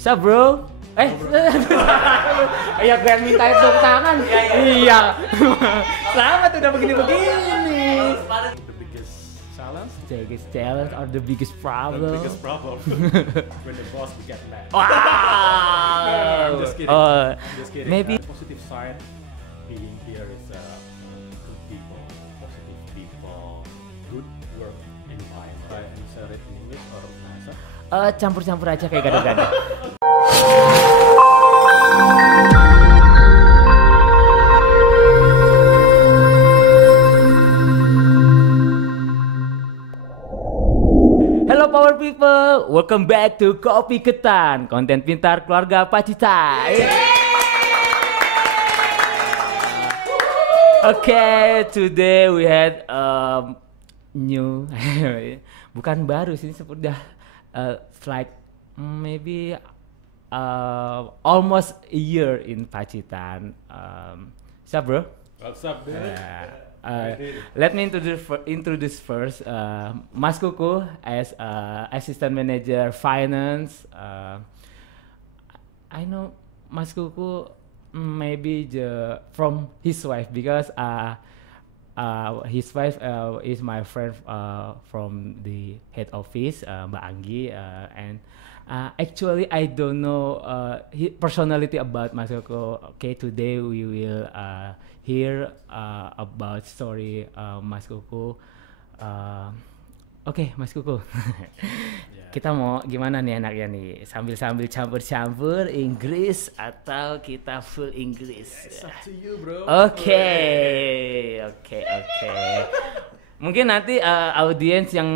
Sup bro? Iya gue yang minta tepuk tangan. Iya. Selamat udah begini-begini. The biggest challenge? The biggest challenge or the biggest problem? The biggest problem when the boss get mad. Wow. I'm just kidding. I'm just kidding. Maybe Positive side being here is good people, positive people, good work environment. I answer it in English or Bahasa? campur-campur aja kayak gado-gado. Hello Power People, welcome back to Kopi Ketan, konten pintar keluarga Pacitan. Okay, today we had new, bukan baru sih, sudah like maybe almost a year in Pacitan. Sup bro? What's up, dude? Let me introduce first Mas Kuku as assistant manager finance. I know Mas Kuku maybe from his wife because his wife is my friend from the head office, Mbak Anggi, and actually I don't know his personality about Mas Kuku. Okay, today we will hear about story Mas Kuku. Oke, Mas Kuku. Kita mau gimana nih anaknya nih? Sambil-sambil campur-campur Inggris atau kita full Inggris? It's up to you, bro. Oke. Mungkin nanti audiens yang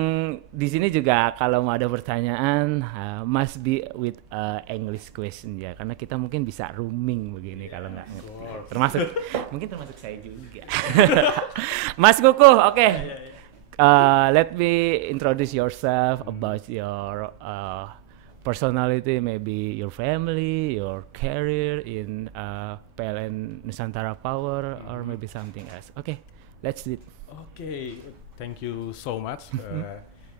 di sini juga kalau mau ada pertanyaan must be with English question ya, karena kita mungkin bisa roaming begini kalau nggak ngerti. Termasuk saya juga. Mas Kuku, oke. Let me introduce yourself about your personality, maybe your family, your career in PLN Nusantara Power, or maybe something else. Okay, let's do it. Okay, thank you so much.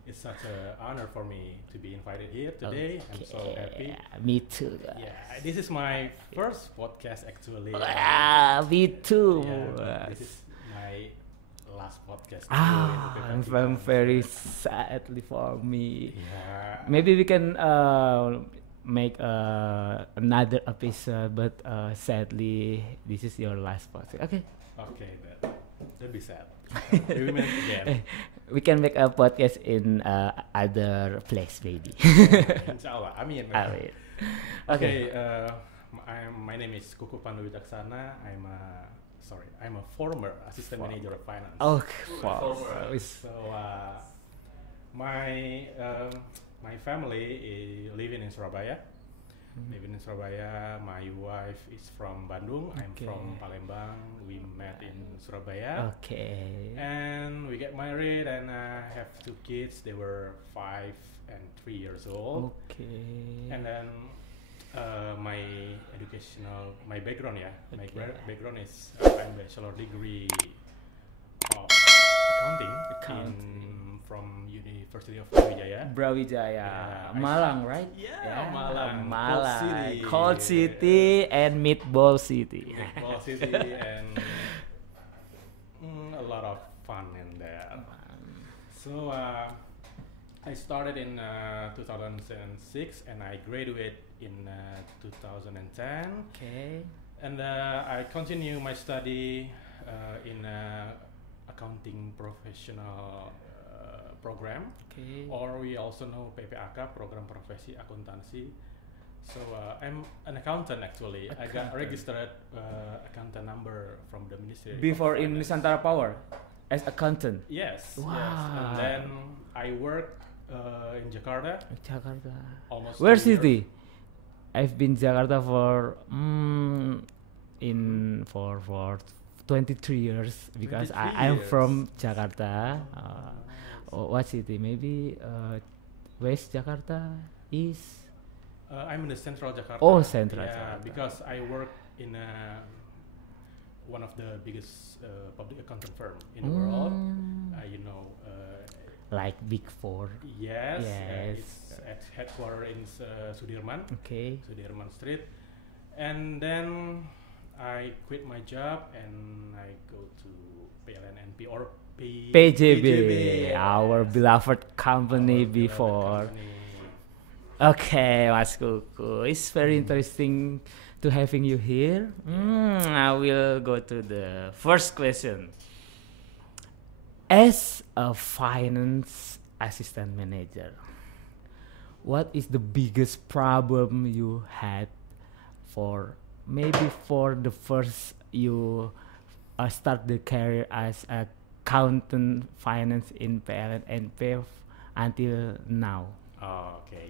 It's such an honor for me to be invited here today. I'm so happy. Me too. Yeah, this is my first podcast actually. Me too. Yeah, this is my last podcast. I'm very sadly for me. Yeah. Maybe we can make another episode, but sadly this is your last podcast. Okay. Okay, that'd be sad. Maybe we make it again. We can make a podcast in other place, maybe. Inshallah, amin. Amin. Okay, my name is Kuku Pandu Wicaksana. I'm a former assistant manager of finance. Oh, So my family living in Surabaya. Living in Surabaya. My wife is from Bandung. I'm from Palembang. We met in Surabaya. Okay. And we get married and have two kids. They were 5 and 3 years old. Okay. And then my background, background is I'm bachelor degree of accounting from University of Brawijaya. Brawijaya, Malang, right? Yeah, Malang. Cold City and Meatball City. Meatball City and a lot of fun in there. So I started in 2006 and I graduated in 2010. Okay. And I continue my study in accounting professional program. Okay. Or we also know PPAK, Program Profesi Akuntansi. So I'm an accountant actually. I got registered accountant number from the Ministry. Before in Nusantara Power, as accountant. Yes. Wow. Yes. And then I work in Jakarta. Jakarta. Almost. Where city? I've been Jakarta for 23 years because 23 I'm years. from Jakarta. What city? Maybe West Jakarta, East. I'm in the Central Jakarta. Oh, Central Yeah, Jakarta. because I work in one of the biggest public accounting firm in the world. like Big Four? Yes, Yes. it's at headquarters in Sudirman, Okay. Sudirman Street. And then I quit my job and I go to PLNNP or PJB, our yes. beloved company Our beloved before. company. Okay, Mas Kuku, it's very interesting to having you here. I will go to the first question. As a finance assistant manager, what is the biggest problem you had for maybe for the first you start the career as accountant finance in PLN and PF until now? Oh, okay.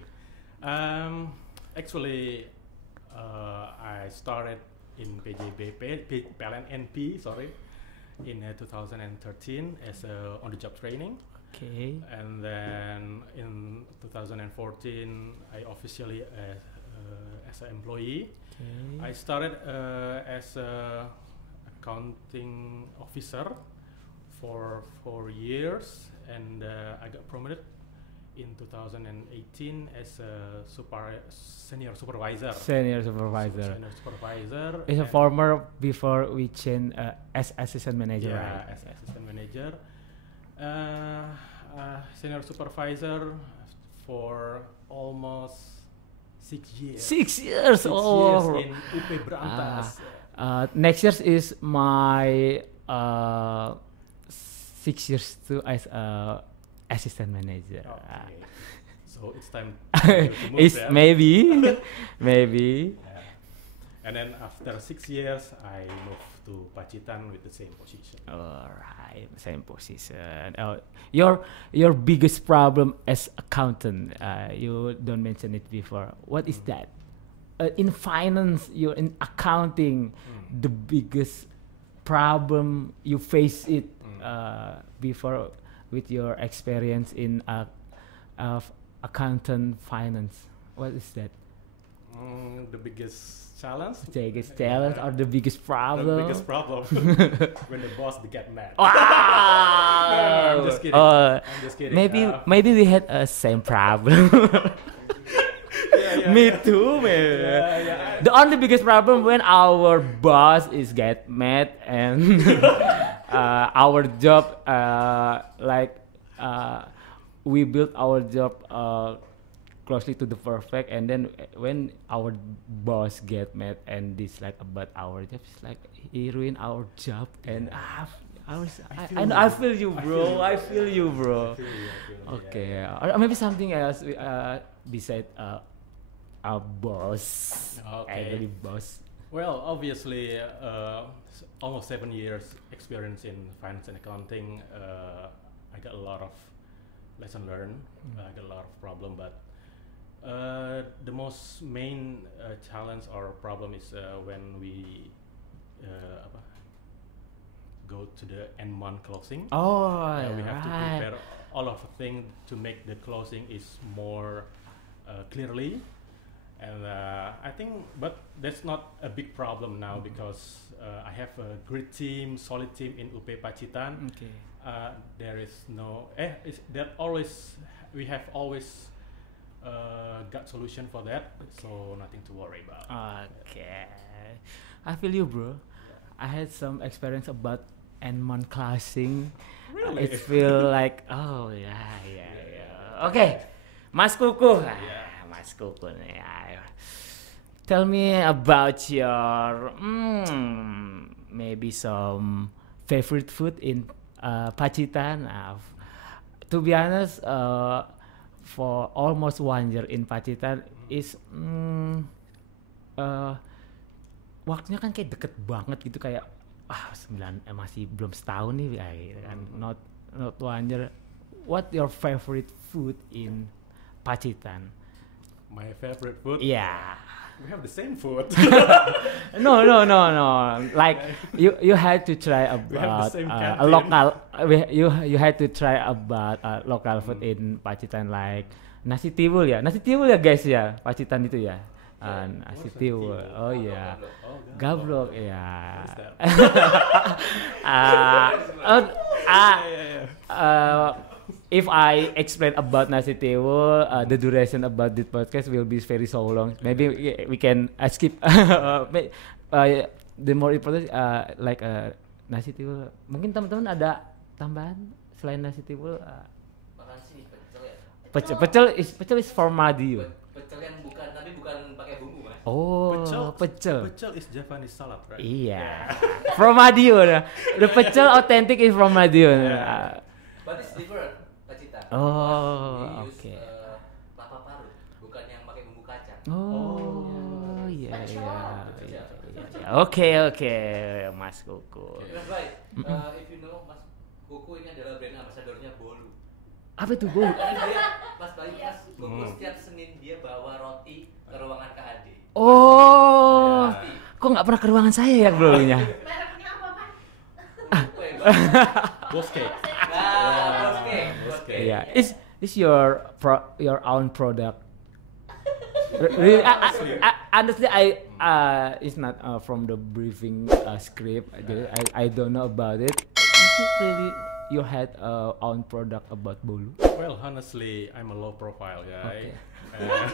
Actually, I started in PLNNP, sorry, in 2013 as a on-the-job training. Okay. And then in 2014, I officially as an employee. Okay. I started as a accounting officer for 4 years, and I got promoted in 2018 as a senior supervisor. Senior supervisor. Senior supervisor. Is a and- former before we change as assistant manager, Yeah, right? as assistant manager. Senior supervisor for almost 6 years. 6 years. 6 Oh. years in UP Berantas. Next year is my 6 years too as assistant manager. Okay. So it's time to move It's there. maybe. Yeah. And then after 6 years, I moved to Pacitan with the same position. Alright, same position. Your biggest problem as accountant, you don't mention it before. What is that? In finance, you're in accounting. The biggest problem you face it before with your experience in accountant finance. What is that? The biggest challenge. Biggest challenge or the biggest problem? The biggest problem when the boss get mad. Wow! I'm just kidding. I'm just kidding. Maybe we had a same problem. Yeah, Me yeah. too, man. Yeah. The only biggest problem when our boss is get mad and our job we build our job closely to the perfect, and then when our boss get mad and dislike about our job, it's like he ruin our job. And I feel you, bro. I feel you, bro. Okay, or maybe something else beside a boss. Okay. Actually, boss. Well, obviously, almost 7 years experience in finance and accounting. I got a lot of lesson learned. I got a lot of problem, but the most main challenge or problem is when we go to the end month closing. Oh, We have to right. prepare all of the things to make the closing is more clearly. And I think, but that's not a big problem now because I have a great team, solid team in UP Pacitan. Okay. There is no, we have always got solution for that, so nothing to worry about. Okay. I feel you, bro. I had some experience about end month closing. Really? It feel like, oh yeah. Okay, Mas Kuku. Mas Kuku nih. Tell me about your maybe some favorite food in Pacitan. To be honest, for almost 1 year in Pacitan is waktunya kan kayak deket banget gitu, kayak masih belum setahun nih kan, not 1 year. What your favorite food in Pacitan? My favorite food? Yeah. We have the same food. No. Like you had to try We have about the same a canteen. local. You had to try about local food in Pacitan, like nasi tiwul ya. Nasi tiwul ya guys ya. Pacitan itu ya. Nasi tiwul. Oh ya. Gablok ya. What is that? if I explain about nasi tiwul, the duration about this podcast will be very so long. Maybe we can skip. The more important like nasi tiwul. Mungkin teman-teman ada tambahan selain nasi tiwul? Makan sih pecel ya. Pecel is for Madiun. Pecel yang bukan pakai bumbu, Mas. Oh, Pecel is Japanese salad, right? Iya. From Madiun. The pecel authentic is from Madiun. But it's different, Pacitan. Oh, We use, oke. lapa parut, bukan yang pakai bumbu kacang. Oh, iya. Iya. Oke, Mas Kuku. Mas Baik, if you know, Mas Kuku ini adalah brand ambassadornya Bolu. Apa itu, Bu? Karena dia, Mas Baik, Mas Kuku setiap Senin dia bawa roti ke ruangan KAD. Oh, Pasti. kok nggak pernah ke ruangan saya ya belinya? Mereknya apa, Mas? Kue, Ghost cake. Nah, oke. Iya, is your own product? Really, honestly, it's not from the briefing script. I don't know about it. Is it really you had own product about Bolu? Well, honestly, I'm a low profile guy. Okay.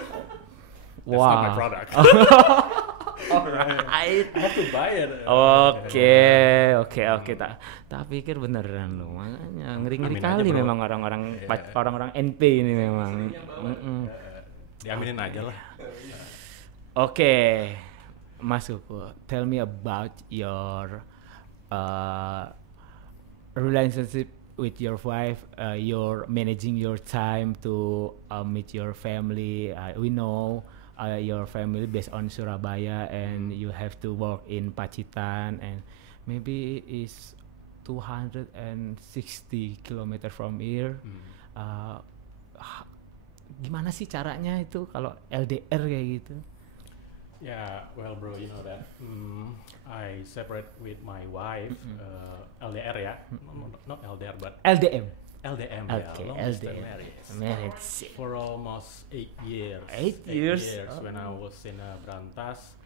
That's not my Wow. product. Alright. I have to buy it. Oke. Tak pikir beneran lo, makanya ngeri-ngeri Amin kali aja, bro. memang orang-orang NP ini memang. Diaminin aja lah. Oke, Mas Kuku, tell me about your relationship with your wife. You're managing your time to meet your family. We know your family based on Surabaya, and you have to work in Pacitan, and maybe it's 260 kilometer from here. Gimana sih caranya itu kalau LDR kayak gitu? Yeah, well, bro, you know that I separate with my wife, LDR ya, not LDR but LDM. LDM, Okay, long distance LDM. marriage. Marriage. For almost 8 years. 8 years? Oh. When I was in Brantas,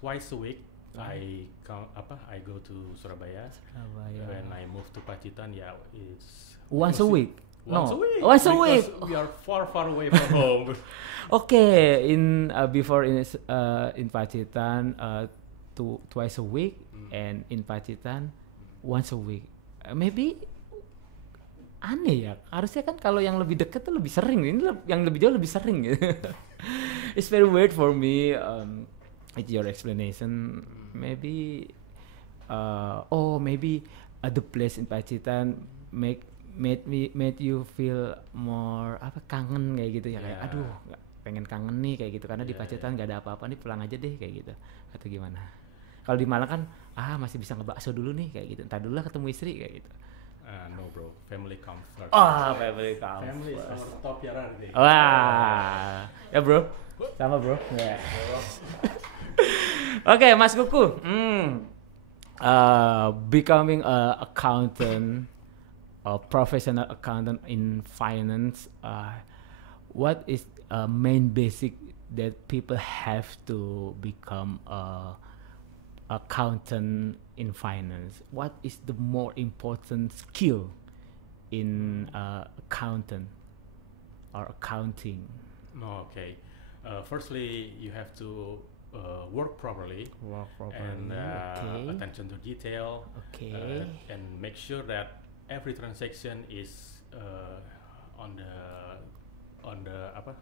twice a week I go to Surabaya. When I move to Pacitan, yeah, it's Once a week? Once No. a week. Once a because week. We are far away from home. Okay, before in Pacitan twice a week, and in Pacitan once a week. Maybe aneh ya. Harusnya kan kalau yang lebih dekat tuh lebih sering. Ini yang lebih jauh lebih sering gitu. It's very weird for me. With your explanation, maybe maybe the place in Pacitan made you feel more kangen kayak gitu ya, kayak Yeah. aduh pengen kangen nih kayak gitu karena di Yeah, Pacitan nggak ada apa-apa nih, pulang aja deh kayak gitu, atau gimana? Kalau di Malang kan masih bisa ngebakso dulu nih kayak gitu, entar dulu lah ketemu istri kayak gitu. No, bro, family comes first. Family comes Family is first. our top priority. Wah, ya bro, sama bro. Yeah. Oke, Mas Kuku, becoming a accountant, a professional accountant in finance. What is main basic that people have to become a accountant in finance? What is the more important skill in accountant or accounting? Okay. Firstly, you have to work properly. And okay. attention to detail. Okay. And make sure that every transaction is on the apa?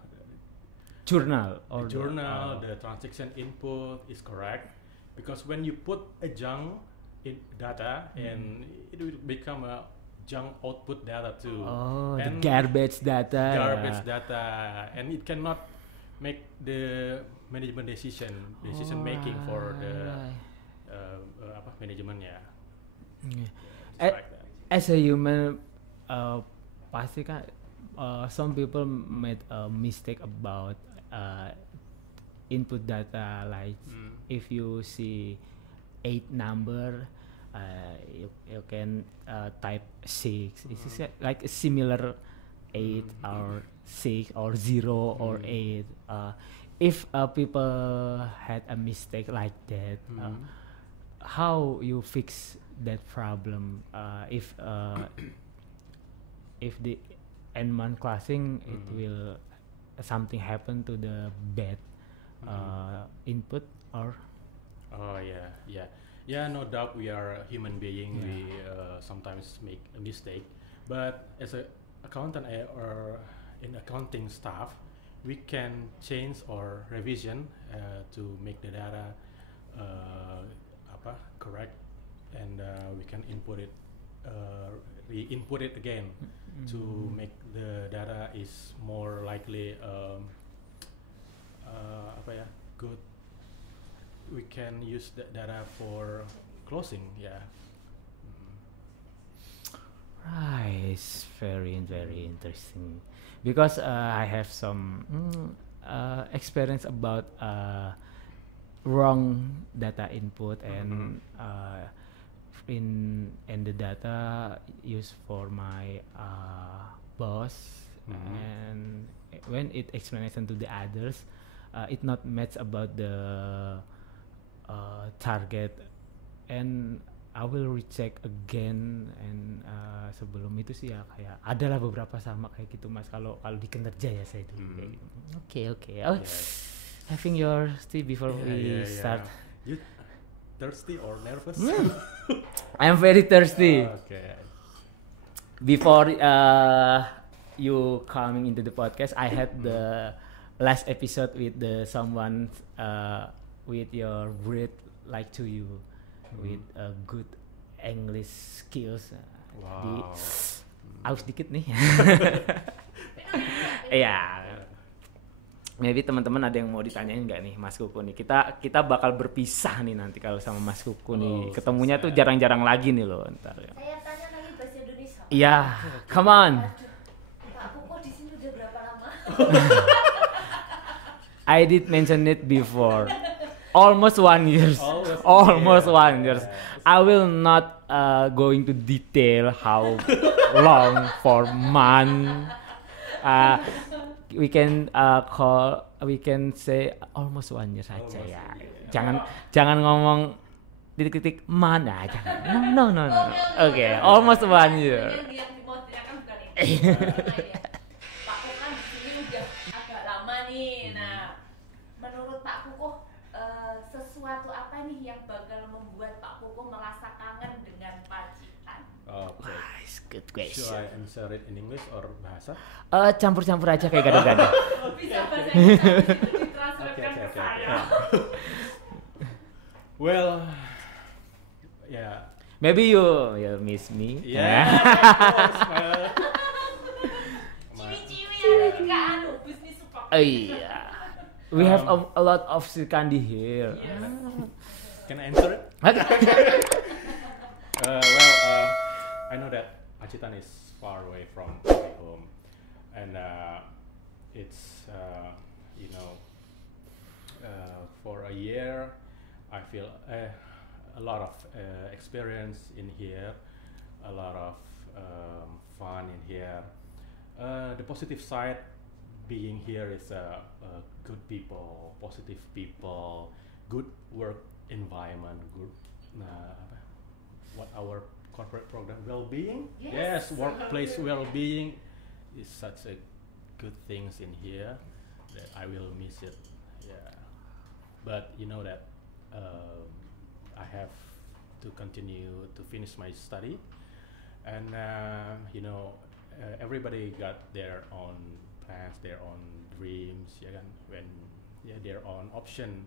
Journal or The journal, the transaction input is correct, because when you put a junk in data, and it will become a junk output data too. the and garbage data. garbage data, and it cannot make the management decision making for the apa management ya. Like that. As a human, pasti kan some people made a mistake about input data, like if you see 8 number, you can type 6. Is this like a similar 8 or 6 or 0 or 8? If people had a mistake like that, how you fix that problem? If if the N-man classing, it will something happen to the bad input or Oh yeah. No doubt we are a human being. Yeah. We sometimes make a mistake, but as a accountant or in accounting staff, we can change or revision to make the data correct, and we can input it, re-input it again to make the data is more likely good. We can use the data for closing. Yeah. right. It's very interesting because I have some experience about wrong data input and in the data used for my boss, and when it explanation to the others, it not match about the target, and I will recheck again, and sebelum itu sih ya kayak adalah beberapa sama kayak gitu Mas, kalau di kinerja ya saya dulu kayak gitu. Oke. Oh, having your tea before we start. You thirsty or nervous? I am very thirsty. Okay. Before you coming into the podcast, I had the last episode with someone with your breed like to you, with good English skills. Wow. Aus dikit nih. Iya. Maybe teman-teman ada yang mau ditanyain nggak nih Mas Kuku nih? Kita bakal berpisah nih nanti kalau sama Mas Kuku nih. Ketemunya tuh jarang-jarang lagi nih loh ntar ya. Saya tanya lagi bahasa Indonesia. Iya, come on. Pak Kuko di sini udah berapa lama? I did mention it before. Almost 1 year. Almost 1 year. I will not going to detail how long for month. We can say almost 1 year saja ya. Jangan ngomong titik-titik mana, jangan. No. Okay, almost 1 year. Yang mau tanyakan bukan itu. Pak Kuko kan di sini udah agak lama nih. Nah, menurut Pak Kuko sesuatu apa nih yang bakal membuat Pak Kuko merasa kangen dengan Pacitan? Okay. Nice, good Should question. I answer it in English or bahasa? Campur-campur aja kayak gado-gado. Bisa bahasa Inggris habis itu ditransferkan ke Okay. saya. Well, yeah. Maybe you miss me. Yeah. Ciwi-ciwi ada juga bisnis support. Oh iya. We have a lot of Srikandi here. Yes. Can I answer it? I know that Pacitan is far away from my home, and it's for a year I feel a lot of experience in here, a lot of fun in here. The positive side being here is good people, positive people, good work environment, good what our corporate program well-being. Yes. Workplace well-being is such a good things in here that I will miss it. Yeah, but you know that I have to continue to finish my study, and everybody got their own plans, their own dreams, ya kan? Their own option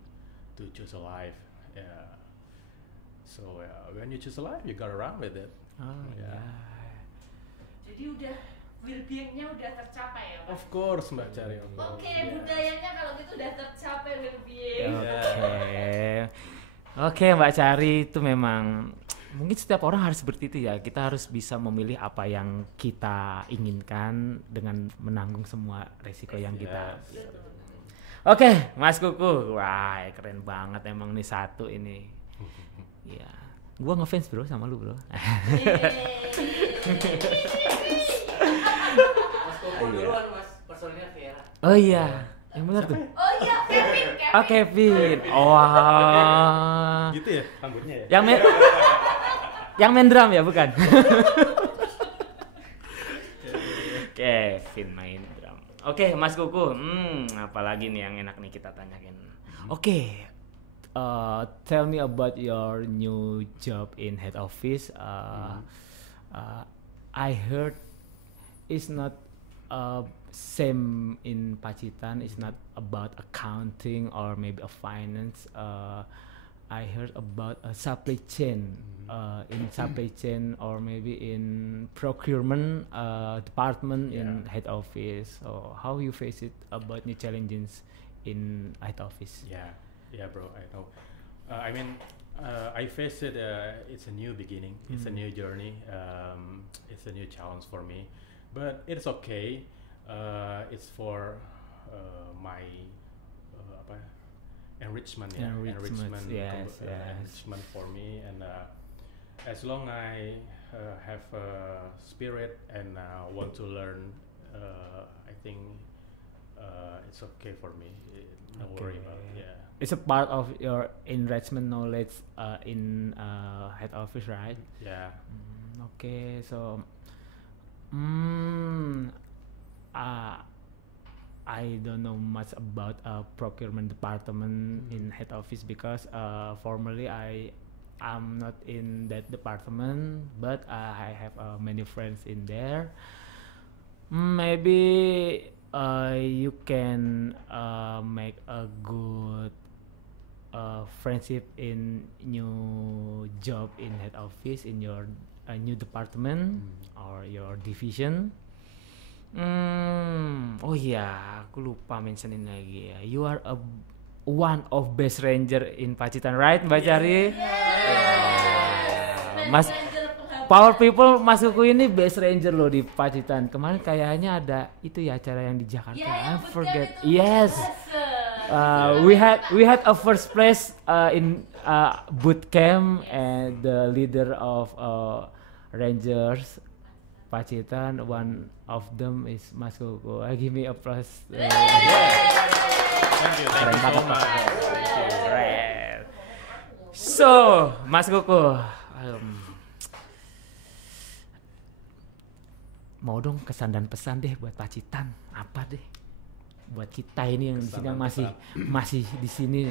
to choose a life. So when you choose a life, you gotta run with it. Oh Yeah. ya. Jadi udah well-being-nya udah tercapai ya, Pak? Of course, Mbak Cari. of course, Oke, yeah. budayanya kalau gitu udah tercapai well-being. Oke, Mbak Cari, itu memang mungkin setiap orang harus seperti itu ya. Kita harus bisa memilih apa yang kita inginkan dengan menanggung semua resiko yang kita. Yes. Oke, Mas Kuku. Wah, keren banget emang nih satu ini. Iya. Gua ngefans bro sama lu bro. Mas Koko duluan Mas, personilnya Vera. Oh iya, yang benar tuh. Oh iya, Kevin. Oh Kevin. Wah. Gitu ya rambutnya ya. Yang main drum ya bukan? Alvin main drum. Oke, Mas Kuku, apalagi nih yang enak nih kita tanyain. Oke, tell me about your new job in head office. I heard it's not same in Pacitan. It's not about accounting or maybe a finance. I heard about a supply chain, in supply chain or maybe in procurement department in head office. So how you face it about new challenges in head office? Yeah, bro. I know. I mean, I face it. It's a new beginning. It's a new journey. It's a new challenge for me, but it's okay. It's for my enrichment, Enrichment, yes. enrichment for me, and as long I have spirit and want to learn, I think it's okay for me. No worry about it. Yeah. It's a part of your enrichment knowledge in head office, right? Yeah. Okay, so I don't know much about procurement department in head office because formerly I am not in that department, but I have many friends in there. Maybe you can make a good friendship in new job in head office in your new department or your division. Oh iya, aku lupa mentionin lagi ya. You are one of best ranger in Pacitan, right, Mbak Cari? Mas Power People, Mas Kuku ini best ranger loh di Pacitan. Kemarin kayaknya ada itu ya acara yang di Jakarta. I forget. Yes. We had a first place in boot camp, and the leader of Rangers Pacitan, one of them is Mas Kuku. Give me applause. Thank you so much. So, Mas Kuku, mau dong kesan dan pesan deh buat Pacitan, apa deh? Buat kita ini yang di sini masih di sini.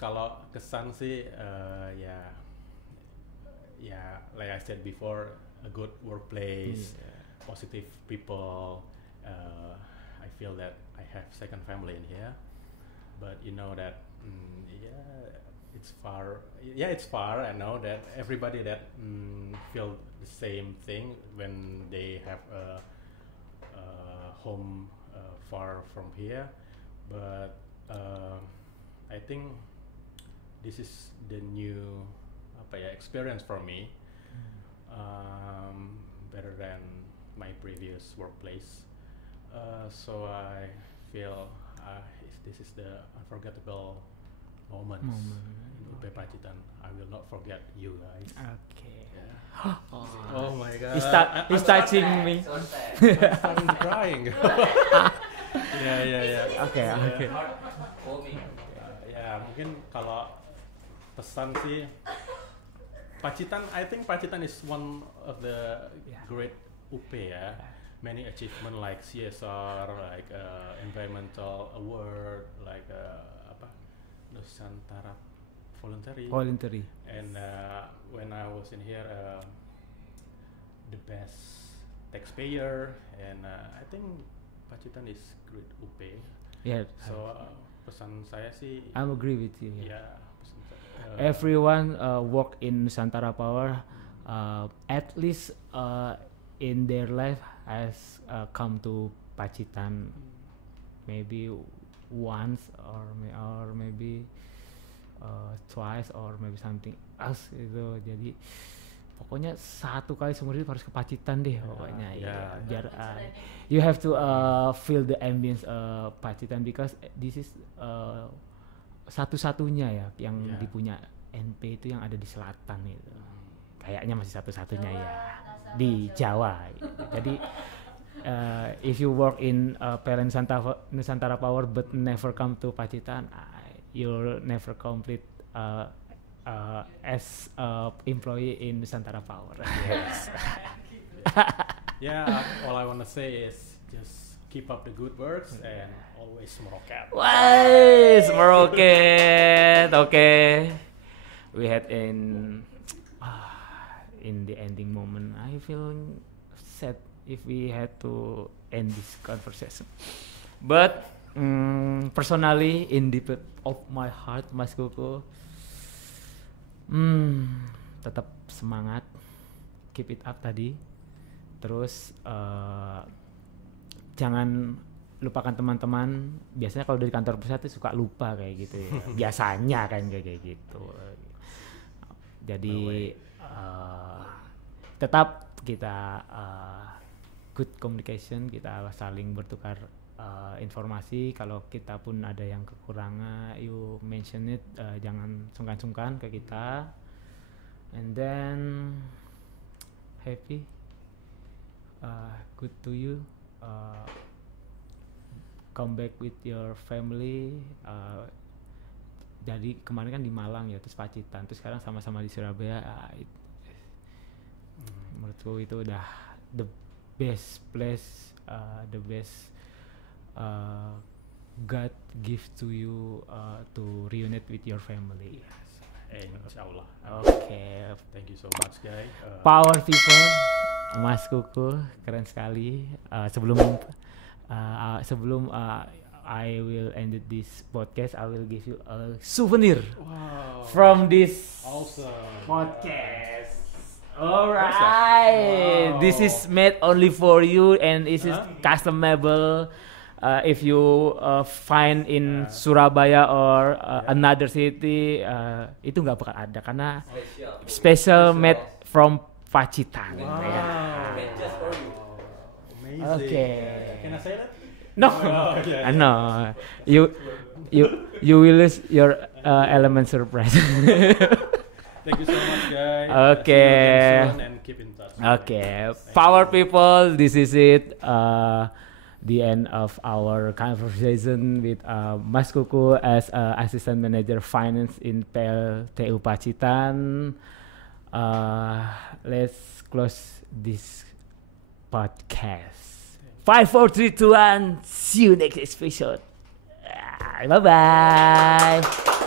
Kalau kesan sih ya, like I said before, a good workplace, positive people. I feel that I have second family in here, but you know that it's far. Yeah, it's far. I know that everybody that feel the same thing when they have a home far from here, but I think this is the new experience for me, better than my previous workplace. So I feel this is the unforgettable moments in UP Pacitan. I will not forget you guys. Okay. Yeah. Oh my God. He's touching me. I'm crying. Yeah. Okay. Ya, mungkin kalau pesan sih, Pacitan, I think Pacitan is one of the great UP ya. Many achievement like CSR, like environmental award, like Nusantara voluntary. And when I was in here, the best taxpayer, and I think Pacitan is great UP. Yeah. So pesan saya sih, I agree with you. Yeah. Everyone work in Nusantara Power, at least in their life has come to Pacitan maybe once or maybe twice or maybe something else gitu. Jadi pokoknya satu kali seumur hidup harus ke Pacitan deh pokoknya. Biar you have to feel the ambience Pacitan, because this is satu-satunya ya yang dipunya NP itu yang ada di selatan itu. Kayaknya masih satu-satunya ya di Jawa. Jadi if you work in parent Nusantara Power but never come to Pacitan, you'll never complete as employee in Nusantara Power. Yes. Yeah, all I want to say is just keep up the good works and always Meroket. Wise, Meroket. Okay. We had in the ending moment. I feel sad if we had to end this conversation. But personally, in deep of my heart, Mas Kuku, tetap semangat, keep it up tadi. Terus jangan lupakan teman-teman. Biasanya kalau dari kantor pusat itu suka lupa kayak gitu ya. Biasanya kan kayak gitu. Jadi tetap kita good communication, kita saling bertukar informasi. Kalau kita pun ada yang kekurangan, you mention it, jangan sungkan-sungkan ke kita. And then happy, good to you. Come back with your family. Jadi kemarin kan di Malang ya, terus Pacitan, terus sekarang sama-sama di Surabaya. Menurutku itu udah the best place, the best God give to you to reunite with your family. Insyaallah. Okay. Thank you so much, guys. Power people, Mas Kuku, keren sekali. Sebelum I will end this podcast, I will give you a souvenir from this podcast. Alright, wow. This is made only for you and this is customable. If you find in Surabaya or another city, itu nggak bakal ada karena special made from Pacitan. Wow. Made just for you. Amazing. Okay. Can I say that? No, Okay. No. You will lose your element surprise. Thank you so much, guys. Okay. See you again soon and keep in touch. Okay, power people, this is it. The end of our conversation with Mas Kuku as Assistant Manager Finance in PLTU Pacitan. Let's close this podcast. 5, 4, 3, 2, 1. See you next episode. Bye bye.